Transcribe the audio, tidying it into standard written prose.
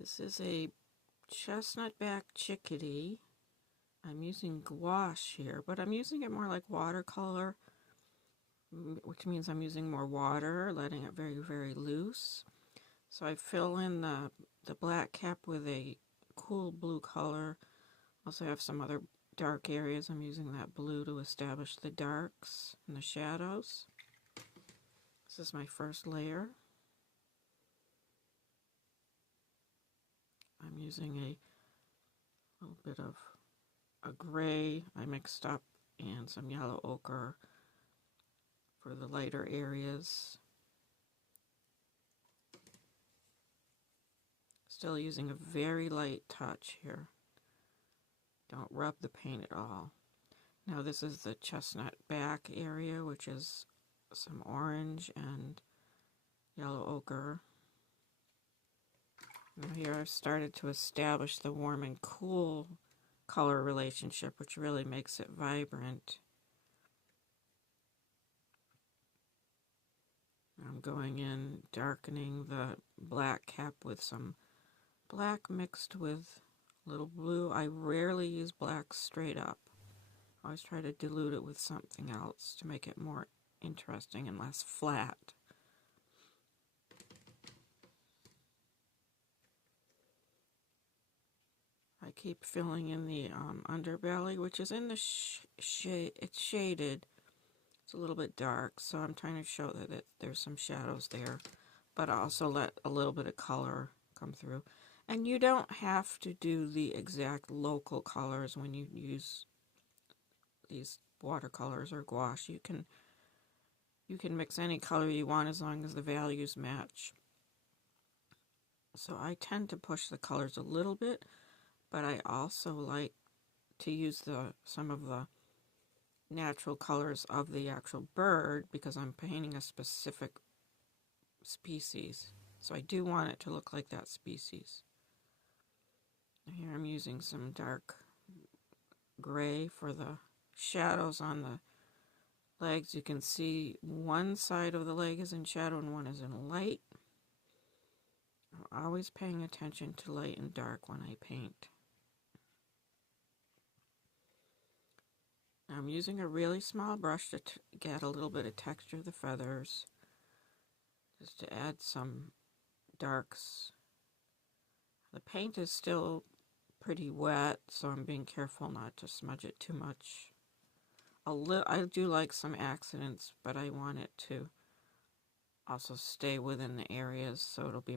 This is a chestnut back chickadee. I'm using gouache here, but I'm using it more like watercolor, which means I'm using more water, letting it very, very loose. So I fill in the black cap with a cool blue color. Also have some other dark areas. I'm using that blue to establish the darks and the shadows. This is my first layer. I'm using a little bit of a gray I mixed up and some yellow ochre for the lighter areas. Still using a very light touch here. Don't rub the paint at all. Now this is the chestnut back area, which is some orange and yellow ochre. Now here I've started to establish the warm and cool color relationship, which really makes it vibrant. I'm going in, darkening the black cap with some black mixed with a little blue. I rarely use black straight up. I always try to dilute it with something else to make it more interesting and less flat. I keep filling in the underbelly, which is in the shade. It's shaded. It's a little bit dark, so I'm trying to show that there's some shadows there, but also let a little bit of color come through. And you don't have to do the exact local colors when you use these watercolors or gouache. You can mix any color you want as long as the values match. So I tend to push the colors a little bit, but I also like to use some of the natural colors of the actual bird because I'm painting a specific species. So I do want it to look like that species. Here I'm using some dark gray for the shadows on the legs. You can see one side of the leg is in shadow and one is in light. I'm always paying attention to light and dark when I paint. I'm using a really small brush to get a little bit of texture of the feathers, just to add some darks. The paint is still pretty wet, so I'm being careful not to smudge it too much. I do like some accidents, but I want it to also stay within the areas, so it'll be